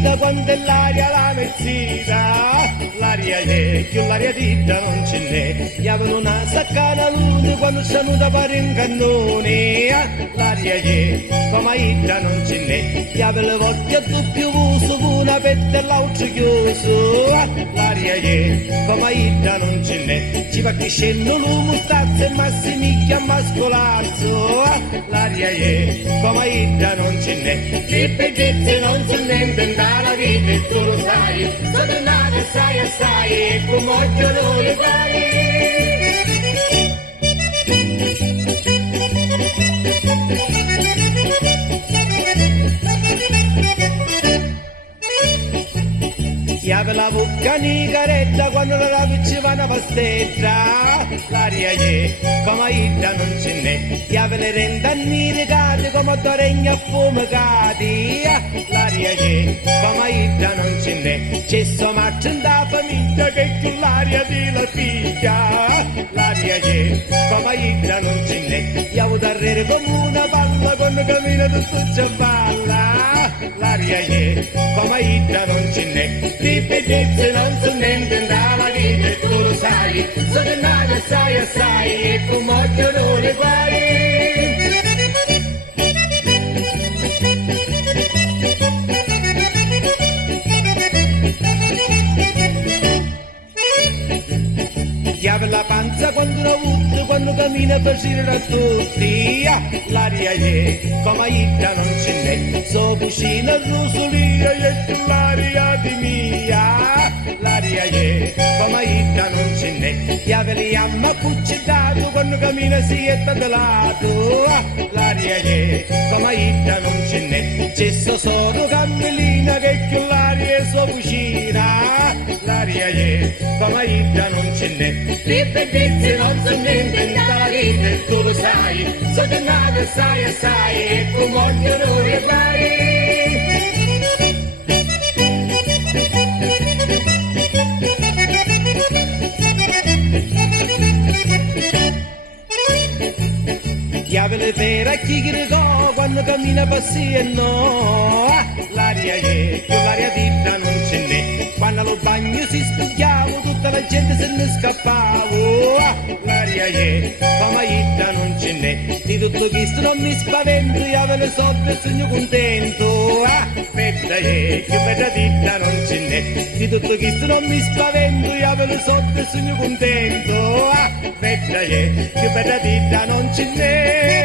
vita quando è l'aria la mezzita, l'aria è, più l'aria ditta non ce n'è, gli avevano una saccana luna quando sono da fare un cannone, l'aria è, come ditta non ce n'è, gli avevano le volte a doppio uso, una petta e l'altro chiuso, l'aria è, come ditta non ce n'è, ci va crescendo l'uomo stazza e massimicchia a mascolazzo, l'aria è, come ditta non ce n'è, che bellezze non si inventano dalla vita e tu lo sai, sono nato assai e come occhio non le fai. Chi apre la bocca nicaretta quando la lavici una pastetta, l'aria è, come ida non ce n'è, chi apre le rentani recate come torregna affumicati, l'aria è, come ida non ce n'è, c'è so marcia in da famiglia che con l'aria di la figlia, l'aria è, come ida non ce n'è, io ho darrere come una palla quando cammina tutto ci balla, l'aria è, come ida non ce n'è, di bellezze non si niente dalla vita e tu lo sai, sono nato assai e come occhio non le fai. Chi apre la panza quando la vutte, quando cammina per girare a tutti, l'aria è, come ida non ce n'è, so cucina rosolina e tu l'aria di mia, l'aria è, come ida non ce n'è, chi apre le amma cuccettato quando cammina si è tantelato, l'aria è, come ida non ce n'è, c'è solo cammellina che con l'aria è sua cucina, l'aria è, come ida non ce n'è, le bellezze non sono niente dalla vita e tu lo sai, sono nato assai e come occhio non le fai. Chi apre le pere a chi gridò quando cammina passi e no, l'aria è, con l'aria viva non ce n'è, quando allo bagno si spigliava tutta la gente se ne scappava, l'aria è, come ida non ce n'è, di tutto questo non mi spavento, io avevo le soldi e sono contento, aspetta è, che bella vita non ce n'è, di tutto questo non mi spavento, io avevo le soldi e sono contento, aspetta è, che bella vita non ce n'è.